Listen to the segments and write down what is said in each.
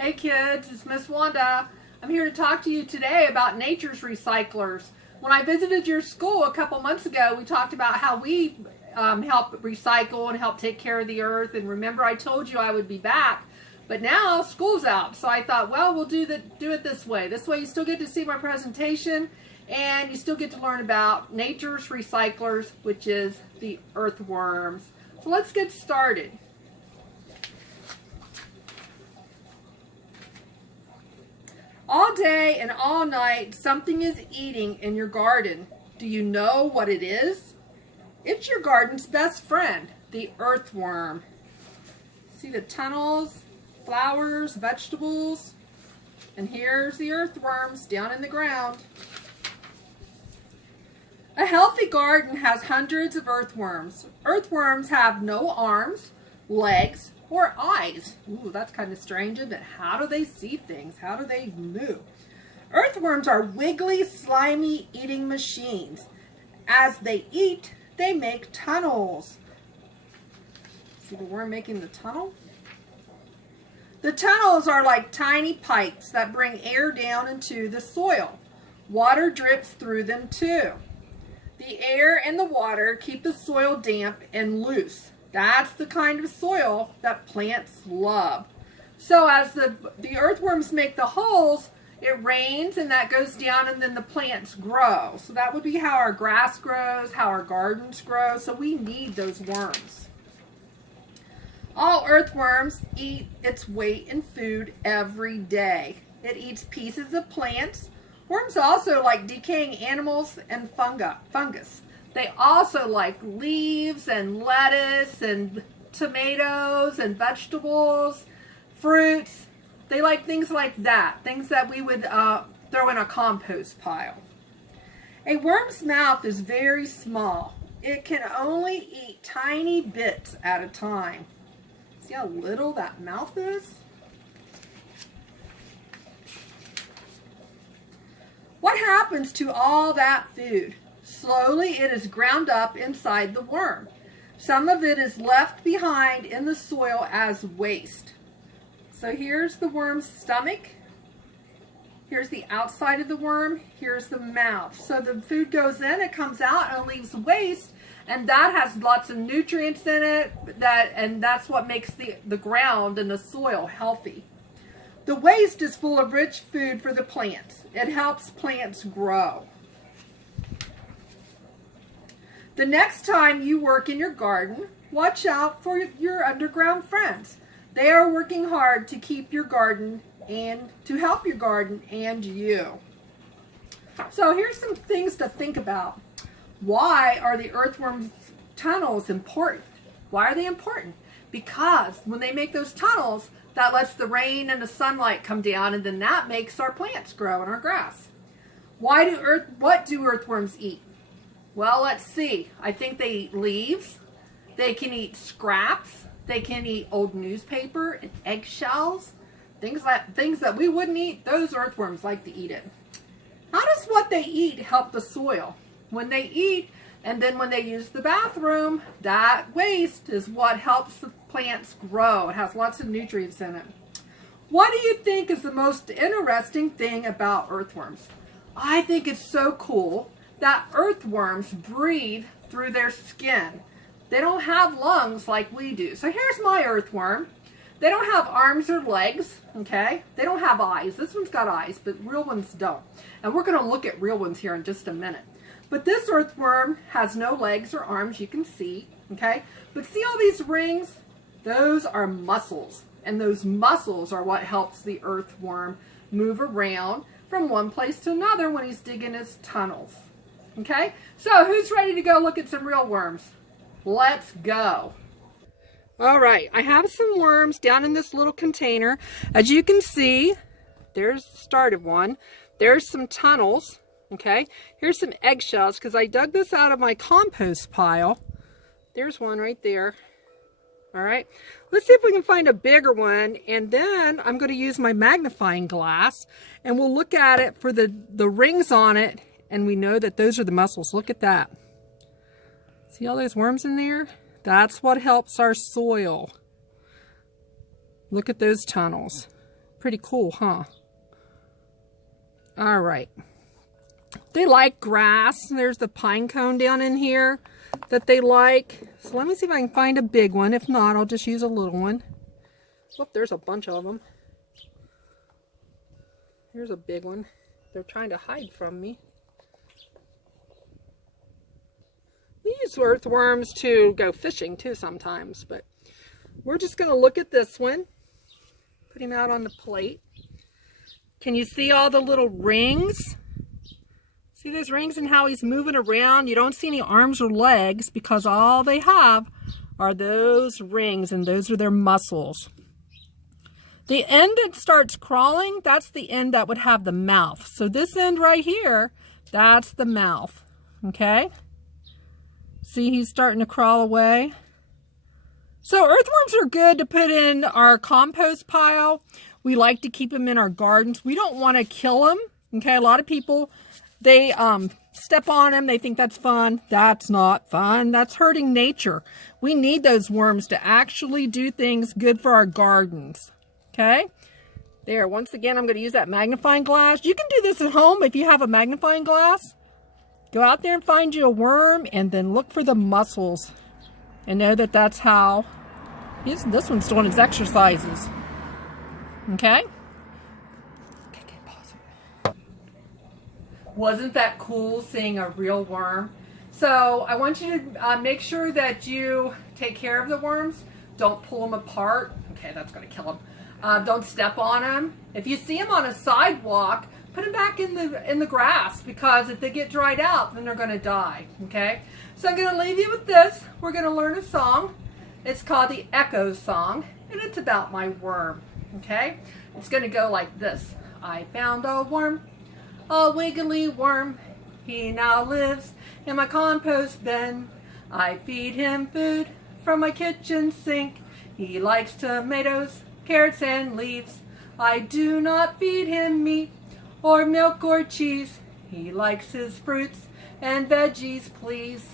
Hey kids, it's Miss Wanda. I'm here to talk to you today about nature's recyclers. When I visited your school a couple months ago, we talked about how we help recycle and help take care of the earth. And remember, I told you I would be back. But now school's out, so I thought, well, we'll do it this way. This way you still get to see my presentation and you still get to learn about nature's recyclers, which is the earthworms. So let's get started. All day and all night, something is eating in your garden. Do you know what it is? It's your garden's best friend, the earthworm. See the tunnels, flowers, vegetables, and here's the earthworms down in the ground. A healthy garden has hundreds of earthworms. Earthworms have no arms, legs, or eyes. Ooh, that's kind of strange, isn't it? How do they see things? How do they move? Earthworms are wiggly, slimy eating machines. As they eat, they make tunnels. See the worm making the tunnel? The tunnels are like tiny pipes that bring air down into the soil. Water drips through them too. The air and the water keep the soil damp and loose. That's the kind of soil that plants love. So as the earthworms make the holes, it rains and that goes down and then the plants grow. So that would be how our grass grows, how our gardens grow. So we need those worms. All earthworms eat its weight in food every day. It eats pieces of plants. Worms also like decaying animals and fungus. They also like leaves and lettuce and tomatoes and vegetables, fruits. They like things like that, things that we would throw in a compost pile. A worm's mouth is very small. It can only eat tiny bits at a time. See how little that mouth is? What happens to all that food? Slowly it is ground up inside the worm. Some of it is left behind in the soil as waste. So here's the worm's stomach. Here's the outside of the worm. Here's the mouth. So the food goes in, it comes out and leaves waste, and that has lots of nutrients in it, and that's what makes the ground and the soil healthy. The waste is full of rich food for the plants. It helps plants grow. The next time you work in your garden, watch out for your underground friends. They are working hard to keep your garden and to help your garden and you. So here's some things to think about. Why are the earthworm tunnels important? Why are they important? Because when they make those tunnels, that lets the rain and the sunlight come down, and then that makes our plants grow and our grass. What do earthworms eat? Well, let's see. I think they eat leaves. They can eat scraps. They can eat old newspaper and eggshells. Things that we wouldn't eat, those earthworms like to eat it. How does what they eat help the soil? When they eat and then when they use the bathroom, that waste is what helps the plants grow. It has lots of nutrients in it. What do you think is the most interesting thing about earthworms? I think it's so cool that earthworms breathe through their skin. They don't have lungs like we do. So here's my earthworm. They don't have arms or legs, okay? They don't have eyes. This one's got eyes, but real ones don't. And we're going to look at real ones here in just a minute. But this earthworm has no legs or arms, you can see, okay? But see all these rings? Those are muscles. And those muscles are what helps the earthworm move around from one place to another when he's digging his tunnels. Okay, so who's ready to go look at some real worms? Let's go. All right, I have some worms down in this little container. As you can see, there's the start of one. There's some tunnels, okay? Here's some eggshells because I dug this out of my compost pile. There's one right there. All right, let's see if we can find a bigger one, and then I'm going to use my magnifying glass and we'll look at it for the rings on it. And we know that those are the muscles. Look at that. See all those worms in there? That's what helps our soil. Look at those tunnels. Pretty cool, huh? All right. They like grass. There's the pine cone down in here that they like. So let me see if I can find a big one. If not, I'll just use a little one. Oh, there's a bunch of them. Here's a big one. They're trying to hide from me. We use earthworms to go fishing too sometimes, but we're just going to look at this one. Put him out on the plate. Can you see all the little rings? See those rings and how he's moving around? You don't see any arms or legs because all they have are those rings, and those are their muscles. The end that starts crawling, that's the end that would have the mouth. So this end right here, that's the mouth, okay? See, he's starting to crawl away. So earthworms are good to put in our compost pile. We like to keep them in our gardens. We don't want to kill them, okay? A lot of people, they step on them. They think that's fun. That's not fun. That's hurting nature. We need those worms to actually do things good for our gardens. Okay, there, once again, I'm going to use that magnifying glass. You can do this at home if you have a magnifying glass. Go out there and find you a worm and then look for the muscles. And know that that's how this one's doing his exercises. Okay? Wasn't that cool seeing a real worm? So I want you to make sure that you take care of the worms. Don't pull them apart. Okay, that's going to kill them. Don't step on them. If you see them on a sidewalk, put them back in the grass, because if they get dried out, then they're going to die. Okay? So I'm going to leave you with this. We're going to learn a song. It's called the Echo Song, and it's about my worm. Okay? It's going to go like this. I found a worm, a wiggly worm. He now lives in my compost bin. I feed him food from my kitchen sink. He likes tomatoes, carrots, and leaves. I do not feed him meat or milk or cheese. He likes his fruits and veggies, please.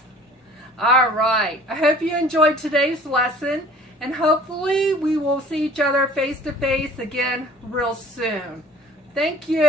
All right. I hope you enjoyed today's lesson, and hopefully we will see each other face to face again real soon. Thank you.